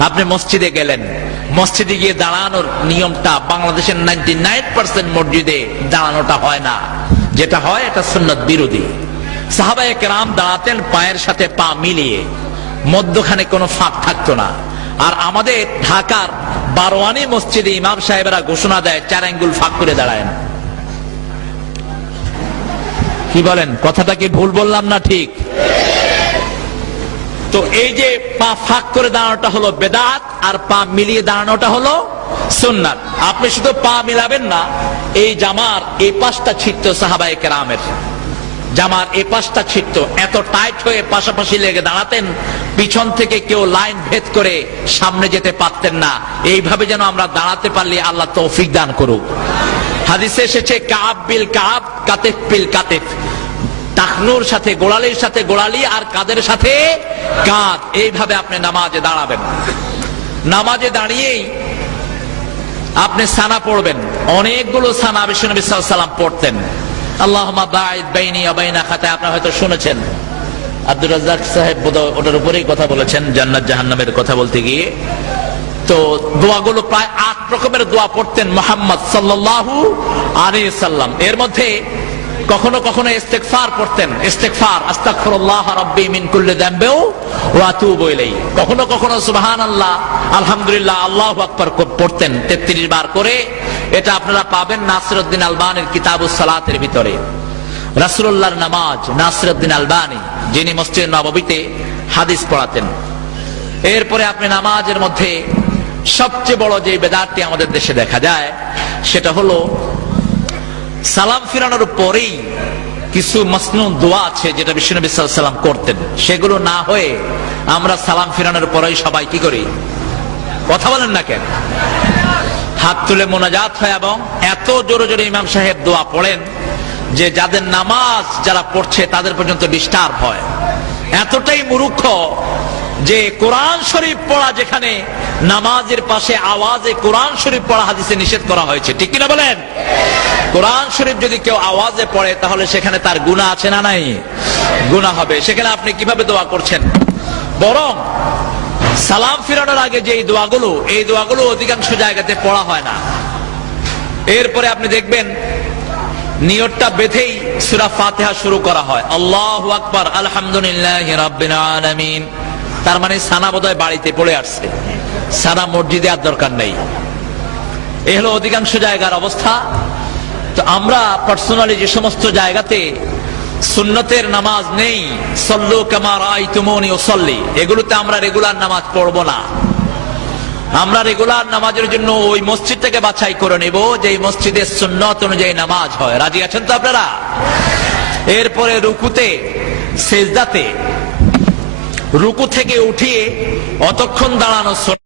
আপনি মসজিদে গেলেন। মসজিদে গিয়ে দাঁড়ানোর নিয়মটা বাংলাদেশের নাইনটি নাইন পার্সেন্ট মসজিদে দাঁড়ানোটা হয় না। যেটা হয়, এটা সুন্নত বিরোধী। সাহাবায়ে কেরাম দাঁড়াতেন, পায়ের সাথে পা মিলিয়ে। মধ্যখানে কোনো ফাঁক থাকতো না। আর আমাদের ঢাকার বারোয়ানি মসজিদে ইমাম সাহেবেরা ঘোষণা দেয়, চার আঙ্গুল ফাঁক করে দাঁড়ায় না কি বলেন? কথাটা কি ভুল বললাম না ঠিক? তো এই যে পা ফাঁক করে দাঁড়ানোটা হলো বেদাত আর পা মিলিয়ে দাঁড়ানোটা হলো সুন্নাত। আপনি শুধু পা মিলাবেন না, এই জামার এই পাশটা ছিটত সাহাবায়ে কেরামের। জামার এ পাশটা ছিটত। এত টাইট হয়ে পাশাপাশি লেগে দাঁড়াতেন, পিছন থেকে কেউ লাইন ভেদ করে সামনে যেতে পারতেন না। এইভাবে যেন আমরা দাঁড়াতে পারলে আল্লাহ তৌফিক দান করুক। হাদিসে এসেছে, কাব বিল কাব, কাতেফ বিল কাতেফ। টাকনুর সাথে গোড়ালির সাথে গোড়ালি আর কাদের সাথে? কাঁধ। এইভাবে আপনি নামাজে দাঁড়াবেন। নামাজে দাঁড়িয়েই আপনি সানা পড়বেন। অনেকগুলো সানা বিশ্বনবী সাল্লাম পড়তেন। আল্লাহ আপনারা হয়তো শুনেছেন। সাহেব ওটার উপরেই কথা বলেছেন, জান্নাত জাহান্নামের কথা বলতে গিয়ে। তো প্রায় রকমের দোয়া পড়তেন মোহাম্মদ এর মধ্যে কখনো কখনো ইস্তেগফার পড়তেন। ইস্তেগফার, আস্তাগফিরুল্লাহ রাব্বি মিন কুল্লি যামবিও ওয়া আতুবু ইলাইহি। কখনো কখনো সুবহানাল্লাহ, আলহামদুলিল্লাহ, আল্লাহু আকবার পড়তেন 33 বার করে। এটা আপনারা পাবেন নাসিরউদ্দিন আলবানির কিতাবুস সালাতের ভিতরে। রাসূলুল্লাহর নামাজ নাসিরউদ্দিন আলবানি, যিনি মসজিদ নববীতে হাদিস পড়াতেন। এরপরে আপনি নামাজের মধ্যে সবচেয়ে বড় যে বেদাতটি আমাদের দেশে দেখা যায়, সেটা হলো সালাম ফিরানোর পরেই কিছু মসনু দোয়া আছে যেটা বিশ্বনবী সাল্লাম করতেন। সেগুলো না হয়ে আমরা সালাম ফিরানোর পরেই সবাই কি করি? কথা বলেন না কেন? হাত তুলে মোনাজাত হয় এবং এত জোরে জোরে ইমাম সাহেব দোয়া পড়েন যে যাদের নামাজ যারা পড়ছে তাদের পর্যন্ত ডিস্টার্ব হয়। এতটাই মুরুক্ষ যে কোরআন শরীফ পড়া যেখানে নামাজের পাশে আওয়াজে কোরআন শরীফ পড়া হাদিসে নিষেধ করা হয়েছে। ঠিক কিনা বলেন? কোরআন শরীফ যদি কেউ আওয়াজে পড়ে, তাহলে সেখানে তার গুণা আছে না নাই? গুণা হবে। সেখানে আপনি কীভাবে দোয়া করছেন? বরং সালাম ফিরানোর আগে যে দোয়াগুলো, এই দোয়াগুলো অধিকাংশ জায়গাতে পড়া হয় না। এরপরে আপনি দেখবেন, নিয়তটা বেঁধেই সুরা ফাতেহা শুরু করা হয়। আল্লাহ আকবার, আলহামদুলিল্লাহ আলামিন। তার মানে সানা বোধহয় বাড়িতে পড়ে আসছে। সানা মসজিদে আর দরকার নেই। এ হলো অধিকাংশ জায়গার অবস্থা। তো আমরা পার্সোনালি যে সমস্ত জায়গাতে সুন্নতের নামাজ নেই, সল্লু কামার আই তুমনি ও সল্লি এগুলোতে আমরা রেগুলার নামাজ পড়ব না। আমরা রেগুলার নামাজের জন্য ওই মসজিদটাকে বাছাই করে নেব যে মসজিদের সুন্নত অনুযায়ী নামাজ হয়। রাজি আছেন তো আপনারা? এরপরে রুকুতে, সেজদাতে, রুকু থেকে উঠিয়ে অতক্ষণ দাঁড়ানো